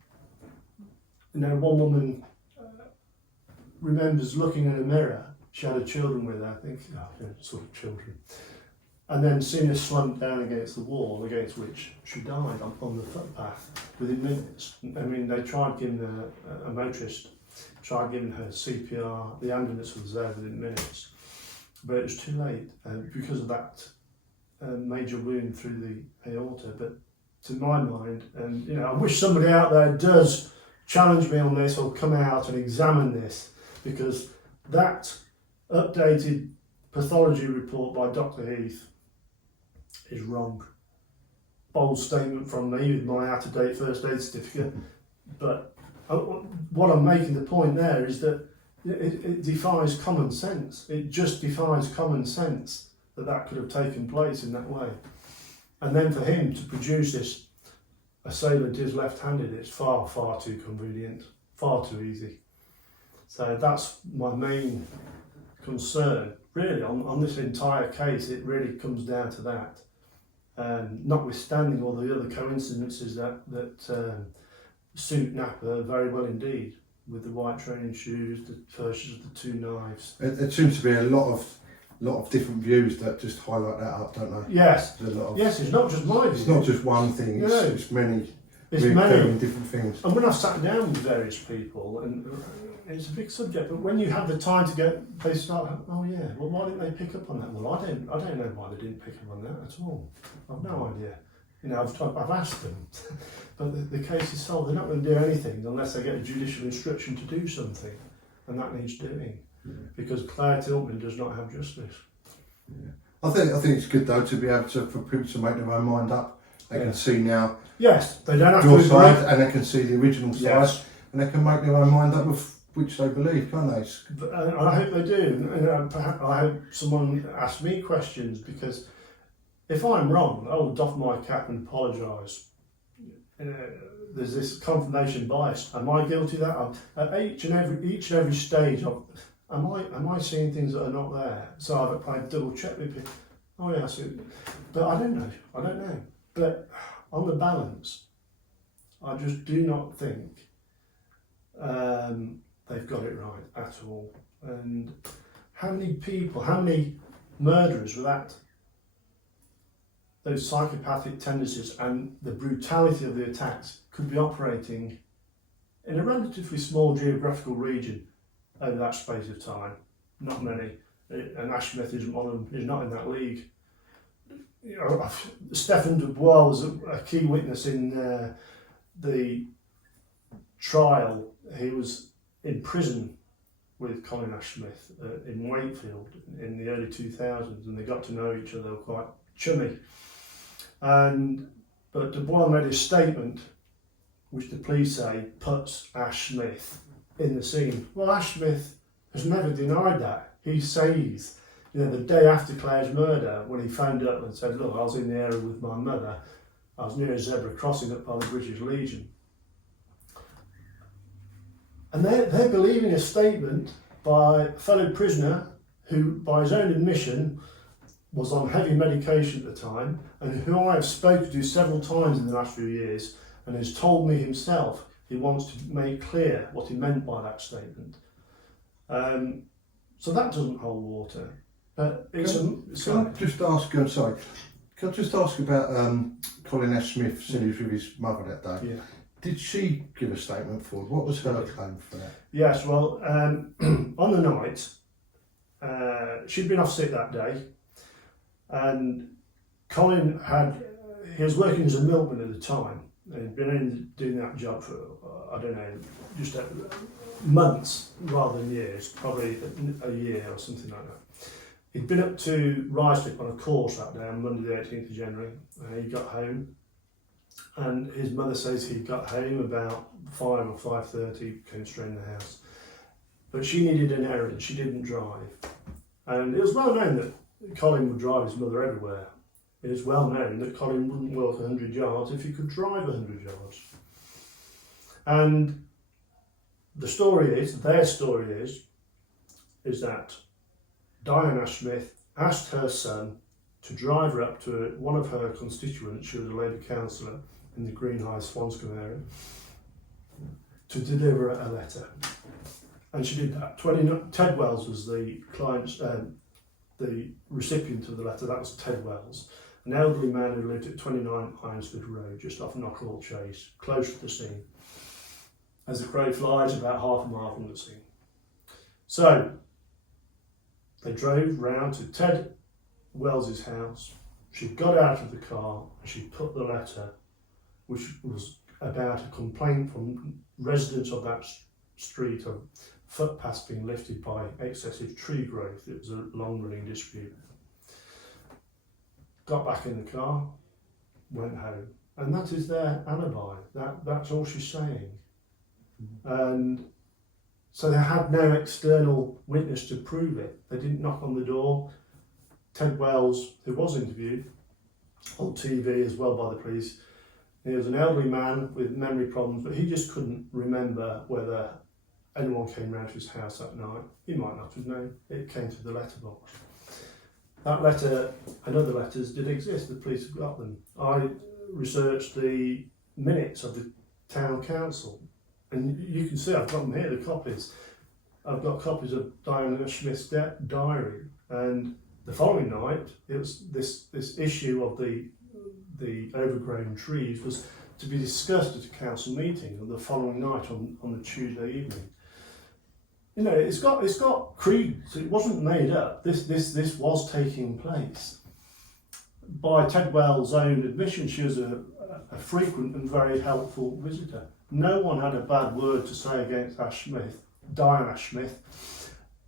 one woman remembers looking in a mirror. She had her children with her, I think, sort of children. And then seeing her slump down against the wall against which she died on the footpath within minutes. I mean, they tried giving her, a motorist tried giving her CPR, the ambulance was there within minutes, but it was too late because of that major wound through the aorta. But to my mind, and I wish somebody out there does challenge me on this or come out and examine this, because that updated pathology report by Dr. Heath is wrong. Bold statement from me with my out-of-date first aid certificate, but what I'm making the point there is that it defies common sense. It just defies common sense that could have taken place in that way. And then for him to produce this assailant is left-handed, it's far, far too convenient, far too easy. So that's my main concern, really, on this entire case. It really comes down to that. Notwithstanding all the other coincidences that suit Napper very well indeed, with the white training shoes, the purchase of the 2 knives. It seems to be a lot of different views that just highlight that up, don't they? Yes. Yes, it's not just my view. It's not just one thing. It's many. It's many different things. And when I've sat down with various people, and it's a big subject, but when you have the time to they start, oh yeah, well why didn't they pick up on that? Well, I don't know why they didn't pick up on that at all. I've no idea. I've asked them, but the case is solved. They're not going to do anything unless they get a judicial instruction to do something, and that needs doing. because Claire Tiltman does not have justice. Yeah. I think it's good though to be able to, for people to make their own mind up. They can see now Yes, they don't have your to side, agree. and they can see the original side, Yes. and they can make their own mind up with which they believe, can't they? But I hope they do, and perhaps I hope someone asks me questions, because if I'm wrong, I will doff my cap and apologise. There's this confirmation bias. Am I guilty of that? At each and every stage of, am I seeing things that are not there? So I double check with people. Oh yeah, I see. But I don't know. But on the balance, I just do not think they've got it right at all. And how many murderers with those psychopathic tendencies and the brutality of the attacks could be operating in a relatively small geographical region over that space of time? Not many. And Ash-Smith is one of them, is not in that league. You know, Stefen Dubois was a key witness in the trial. He was in prison with Colin Ash-Smith in Wakefield in the early 2000s, and they got to know each other, quite chummy. But Dubois made a statement which the police say puts Ash-Smith in the scene. Well, Ash-Smith has never denied that. He says, you know, the day after Claire's murder, when he phoned up and said, look, I was in the area with my mother, I was near a zebra crossing up by the British Legion. And they're believing a statement by a fellow prisoner who, by his own admission, was on heavy medication at the time, and who I have spoken to several times in the last few years, and has told me himself he wants to make clear what he meant by that statement. So that doesn't hold water. But it's Can I just ask? I'm sorry. Can I just ask about Colin Ash-Smith said he was with his mother that day? Yeah. Did she give a statement forward? What was her claim for that? Yes, well, on the night, she'd been off sick that day, and Colin he was working as a milkman at the time, and he'd been doing that job for, I don't know, just months rather than years, probably a year or something like that. He'd been up to Ruislip on a course that day on Monday the 18th of January, and he got home, and his mother says he got home about 5 or 5:30, came straight in the house. But she needed an errand, she didn't drive. And it was well known that Colin would drive his mother everywhere. It is well known that Colin wouldn't walk 100 yards if he could drive 100 yards. And their story is that Diane Ash-Smith asked her son to drive her up to one of her constituents, she was a Labour councillor in the Greenhithe Swanscombe area, to deliver a letter. And she did that. Ted Wells was the client's, the recipient of the letter. That was Ted Wells, an elderly man who lived at 29 Ironsford Road, just off Knockwell Chase, close to the scene. As the crow flies, about half a mile from the scene. So they drove round to Ted Wells's house. She got out of the car and she put the letter, which was about a complaint from residents of that street of footpaths being lifted by excessive tree growth. It was a long-running dispute. Got back in the car, went home, and that is their alibi. That's all she's saying. And so they had no external witness to prove it. They didn't knock on the door. Ted Wells, who was interviewed on TV as well by the police, he was an elderly man with memory problems, but he just couldn't remember whether anyone came round to his house that night. He might not have known. It came through the letterbox. That letter and other letters did exist. The police have got them. I researched the minutes of the town council, and you can see I've got them here, the copies. I've got copies of Diane Ash-Smith's diary, and the following night, it was this issue of the overgrown trees was to be discussed at a council meeting on the following night on the Tuesday evening. You know, it's got credence. It wasn't made up. This was taking place. By Ted Wells' own admission, she was a frequent and very helpful visitor. No one had a bad word to say against Ash-Smith, Diane Ash-Smith.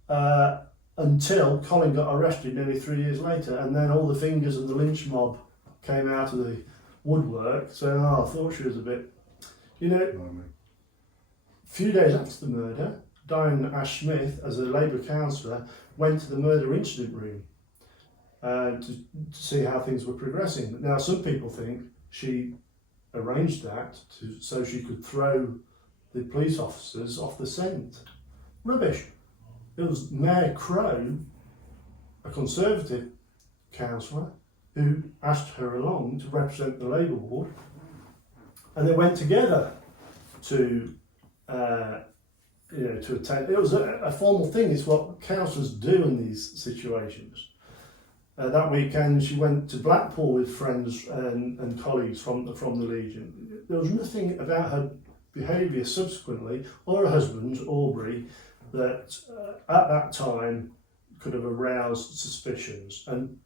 until Colin got arrested nearly 3 years later, and then all the fingers and the lynch mob came out of the woodwork saying, oh, I thought she was a bit, you know. A few days after the murder, Colin Ash-Smith, as a Labour councillor, went to the murder incident room to see how things were progressing. Now, some people think she arranged that so she could throw the police officers off the scent. Rubbish. It was Mayor Crow, a Conservative councillor, who asked her along to represent the Labour ward, and they went together to to attend. It was a formal thing. It's what councillors do in these situations. That weekend, she went to Blackpool with friends and colleagues from the Legion. There was nothing about her behaviour subsequently, or her husband's, Aubrey, that at that time could have aroused suspicions. And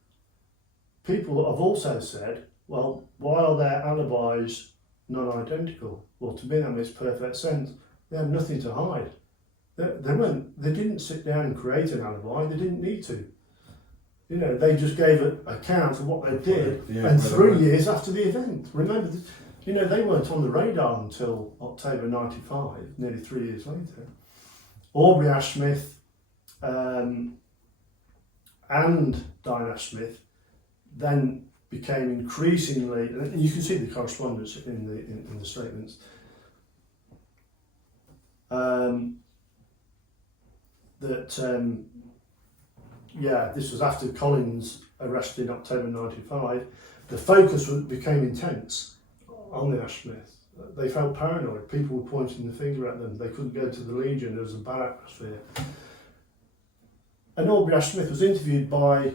people have also said, well, why are their alibis non-identical? Well, to me that makes perfect sense. They had nothing to hide. They didn't sit down and create an alibi. They didn't need to. You know, they just gave an account of what they did, and 3 years after the event. Remember, you know, they weren't on the radar until October '95, nearly 3 years later. Aubrey Ash-Smith and Diane Ash-Smith then became increasingly, and you can see the correspondence in the statements. This was after Colin's arrest in October '95. The focus became intense on the Ash-Smiths. They felt paranoid. People were pointing the finger at them. They couldn't go to the Legion. There was a bad atmosphere. And Aubrey Ash-Smith was interviewed by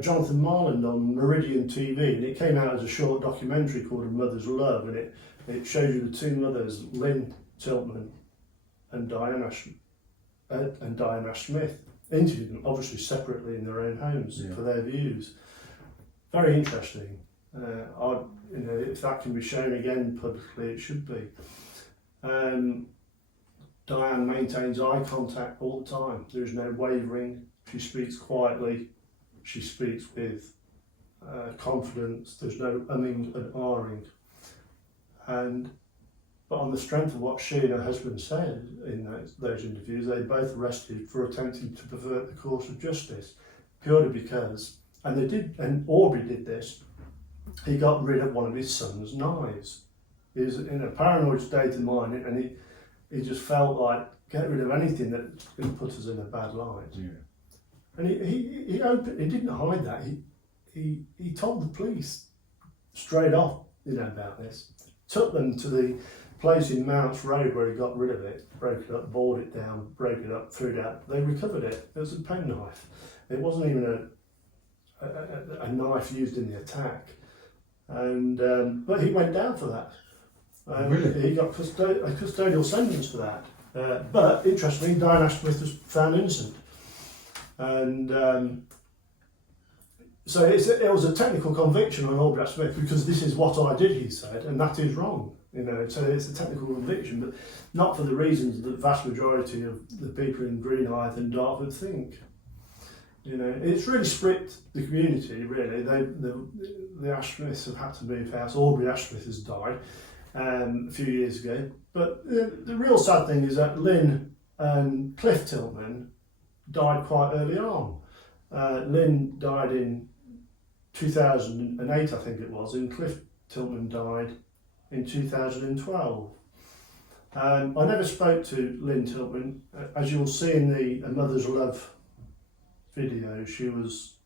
Jonathan Marland on Meridian TV, and it came out as a short documentary called A Mother's Love, and it showed you the two mothers, Lynn Tiltman and Diane Ash-Smith, interviewed them obviously separately in their own homes for their views. Very interesting. If that can be shown again publicly, it should be. Diane maintains eye contact all the time. There is no wavering. She speaks quietly. She speaks with confidence. There's no umming and ahhing. But on the strength of what she and her husband said in those interviews, they both arrested for attempting to pervert the course of justice, purely because, and Aubrey did this, he got rid of one of his son's knives. He was in a paranoid state of mind, and he just felt like, get rid of anything that could put us in a bad light. Yeah. And he didn't hide that. He told the police straight off, about this. Took them to the place in Mounts Road where he got rid of it, broke it up, bored it down, broke it up, threw it out. They recovered it. It was a penknife. It wasn't even a knife used in the attack. And but he went down for that. Really? He got a custodial sentence for that. But interestingly, Diane Ash-Smith was found innocent. And so it was a technical conviction on Aubrey Ash-Smith, because this is what I did, he said, and that is wrong. So it's a technical conviction, but not for the reasons that the vast majority of the people in Greenhithe and Dartford think. It's really split the community, really. The Ash-Smiths have had to move house. Aubrey Ash-Smith has died a few years ago. But the real sad thing is that Lynn and Clive Tiltman died quite early on. Lynn died in 2008, I think it was, and Clive Tiltman died in 2012. I never spoke to Lynn Tiltman. As you'll see in the A Mother's Love video, she was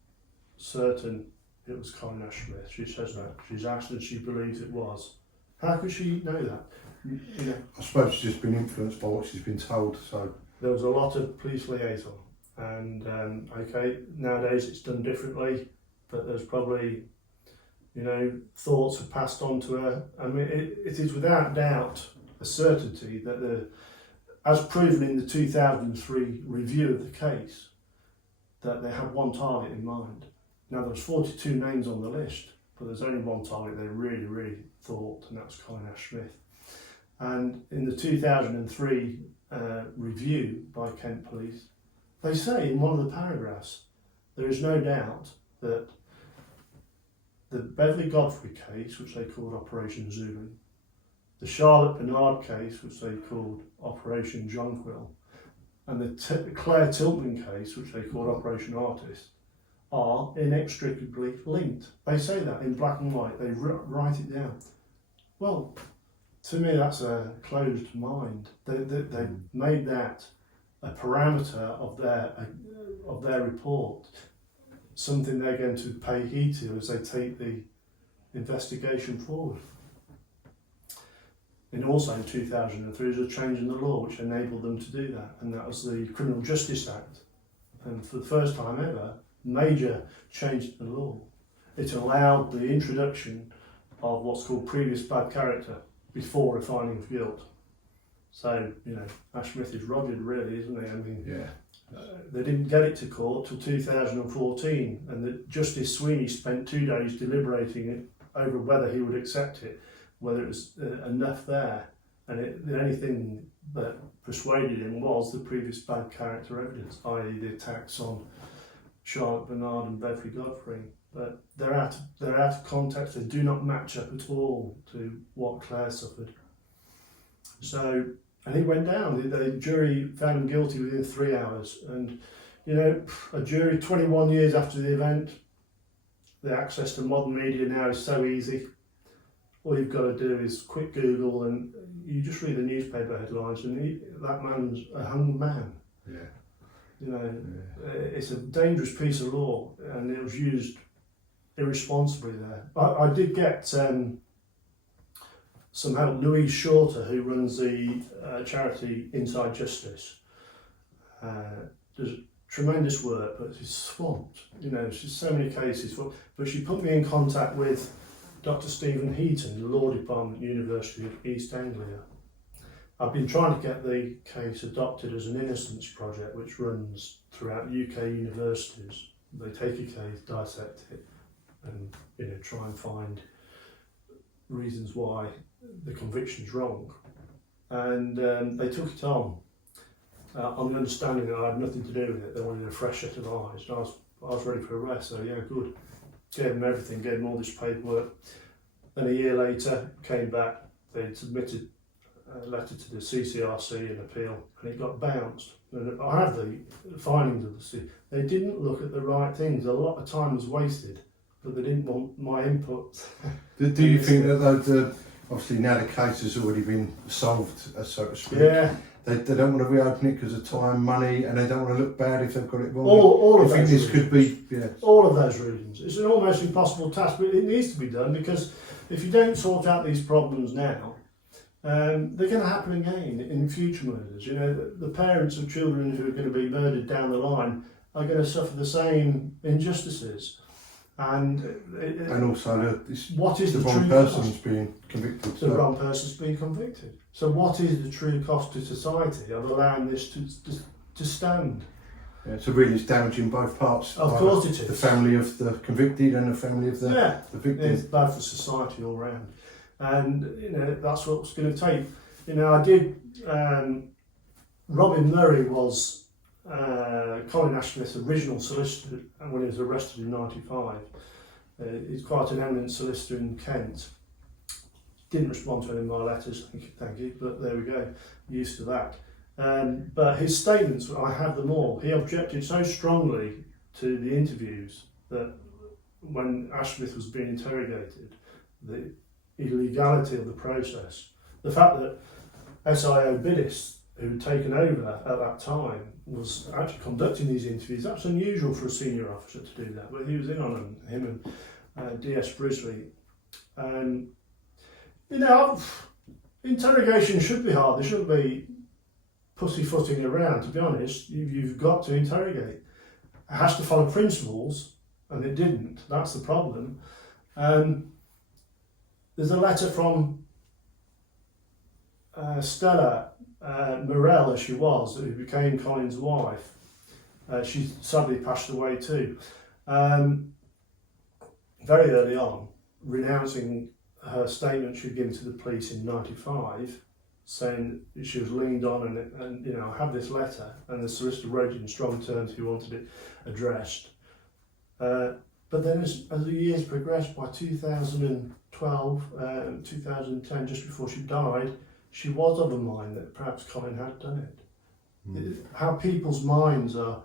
certain it was Colin Ash-Smith. She says that. She's asked and she believes it was. How could she know that? I suppose she's just been influenced by what she's been told. So there was a lot of police liaison, and nowadays it's done differently, but there's probably thoughts have passed on to her. I mean, it is without doubt a certainty that as proven in the 2003 review of the case, that they had one target in mind. Now there was 42 names on the list, but there's only one target they really, really thought, and that was Colin Ash-Smith. And in the 2003 review by Kent Police, they say in one of the paragraphs, there is no doubt that the Beverly Godfrey case, which they called Operation Zulu, the Charlotte Bernard case, which they called Operation Jonquil, and the Claire Tiltman case, which they called Operation Artist, are inextricably linked. They say that in black and white, they write it down. Well, to me that's a closed mind. They made that a parameter of their report, something they're going to pay heed to as they take the investigation forward. And also in 2003 there was a change in the law which enabled them to do that, and that was the Criminal Justice Act. And for the first time ever, major change in the law. It allowed the introduction of what's called previous bad character before a finding of guilt. So, Ash-Smith is Roger really, isn't he? I mean, Yeah. They didn't get it to court till 2014, and the Justice Sweeney spent 2 days deliberating it over whether he would accept it, whether it was enough there, and the only thing that persuaded him was the previous bad character evidence, i.e. the attacks on Charlotte Bernard and Beverly Godfrey. But they're out of context. They do not match up at all to what Claire suffered. So, and he went down. The jury found him guilty within 3 hours. And, a jury 21 years after the event, the access to modern media now is so easy. All you've got to do is quick Google and you just read the newspaper headlines, and that man's a hung man. Yeah. It's a dangerous piece of law, and it was used irresponsibly there. I did get some help. Louise Shorter, who runs the charity Inside Justice, does tremendous work, but she's swamped. She's so many cases. But she put me in contact with Dr. Stephen Heaton, the Law Department, University of East Anglia. I've been trying to get the case adopted as an innocence project, which runs throughout UK universities. They take a case, dissect it, and try and find reasons why the conviction is wrong. And they took it on the understanding that I had nothing to do with it. They wanted a fresh set of eyes. And I was ready for arrest, so yeah, good. Gave them everything, gave them all this paperwork. Then a year later, came back, they'd submitted a letter to the CCRC in appeal, and it got bounced. And I have the findings of the C. They didn't look at the right things. A lot of time was wasted, but they didn't want my input. Do you think that obviously now the case has already been solved, so to speak? Yeah. They don't want to reopen it because of time, money, and they don't want to look bad if they've got it wrong. All of I think those this could be, yeah. All of those reasons. It's an almost impossible task, but it needs to be done, because if you don't sort out these problems now, they're going to happen again in future murders. The parents of children who are going to be murdered down the line are going to suffer the same injustices. And also, what is the the wrong true person's cost? being convicted. The wrong person's being convicted. So what is the true cost to society of allowing this to stand? Yeah, so really it's damaging both parts. Of course it is. The family of the convicted and the family of the victim. It's bad for society all round. And that's what it's going to take. I did. Robin Murray was Colin Ash-Smith's original solicitor when he was arrested in '95. He's quite an eminent solicitor in Kent. Didn't respond to any of my letters, thank you, but there we go, used to that. But his statements, I have them all. He objected so strongly to the interviews that when Ash-Smith was being interrogated, the illegality of the process, the fact that SIO Bidis, who had taken over at that time, was actually conducting these interviews. That's unusual for a senior officer to do that, but he was in on them, him and DS Brisley. Interrogation should be hard. There shouldn't be pussyfooting around, to be honest. You've got to interrogate. It has to follow principles, and it didn't. That's the problem. There's a letter from Stella Morell, as she was, who became Colin's wife. She sadly passed away too. Very early on, renouncing her statement she'd given to the police in '95, saying she was leaned on and you know, I had this letter, and the solicitor wrote in strong terms he wanted it addressed. But then as the years progressed, by 2012, 2010, just before she died, she was of a mind that perhaps Colin had done it. How people's minds are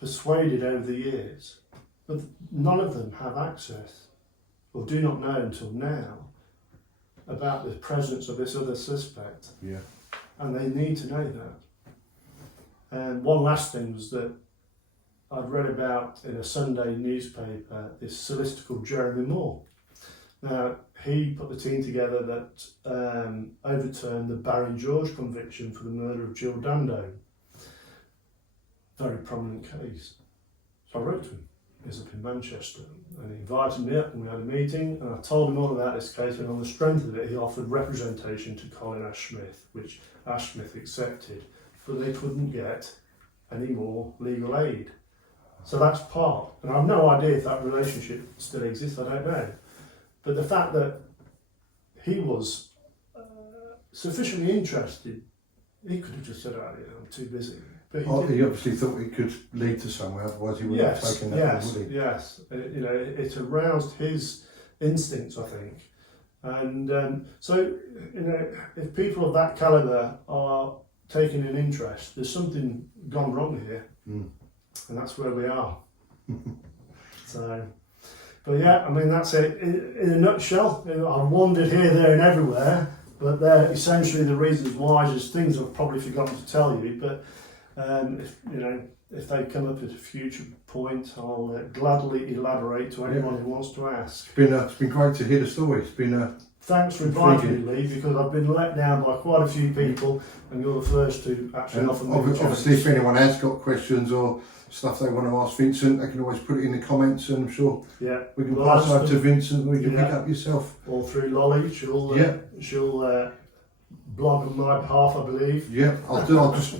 persuaded over the years, but none of them have access, or do not know until now, about the presence of this other suspect. Yeah. And they need to know that. And one last thing was that I'd read about in a Sunday newspaper this solicitor called Jeremy Moore. Now, he put the team together that overturned the Barry George conviction for the murder of Jill Dando. Very prominent case. So I wrote to him. He's up in Manchester, and he invited me up, and we had a meeting, and I told him all about this case, and on the strength of it he offered representation to Colin Ash-Smith, which Ash-Smith accepted, but they couldn't get any more legal aid. So that's part, and I have no idea if that relationship still exists, I don't know. But the fact that he was sufficiently interested, he could have just said, oh yeah, I'm too busy. But he obviously thought it could lead to somewhere, otherwise he wouldn't have taken that, would he? Yes, you know, it aroused his instincts, I think. And so, you know, if people of that calibre are taking an interest, there's something gone wrong here. And that's where we are. So, but yeah, I mean, that's it in a nutshell. You know, I wandered here, there and everywhere, but they're essentially the reasons why. There's things I've probably forgotten to tell you, but if you know, if they come up at a future point, I'll gladly elaborate to anyone who wants to ask. It's been great to hear the story. It's been thanks for inviting me, Lee, because I've been let down by quite a few people, and you're the first to actually offer me. Obviously, if anyone has got questions or stuff they want to ask Vincent, they can always put it in the comments, and I'm sure we can pass over to Vincent, and you can pick up yourself. Or through Lolly, she'll blog on my behalf, I believe. Yeah, I'll just,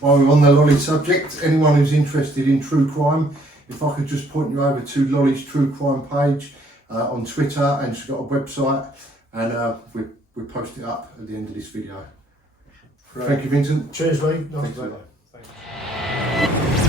while we're on the Lolly subject, anyone who's interested in true crime, if I could just point you over to Lolly's true crime page on Twitter, and she's got a website, and we post it up at the end of this video. Great. Thank you, Vincent. Cheers, Lee. Thanks, Thank you.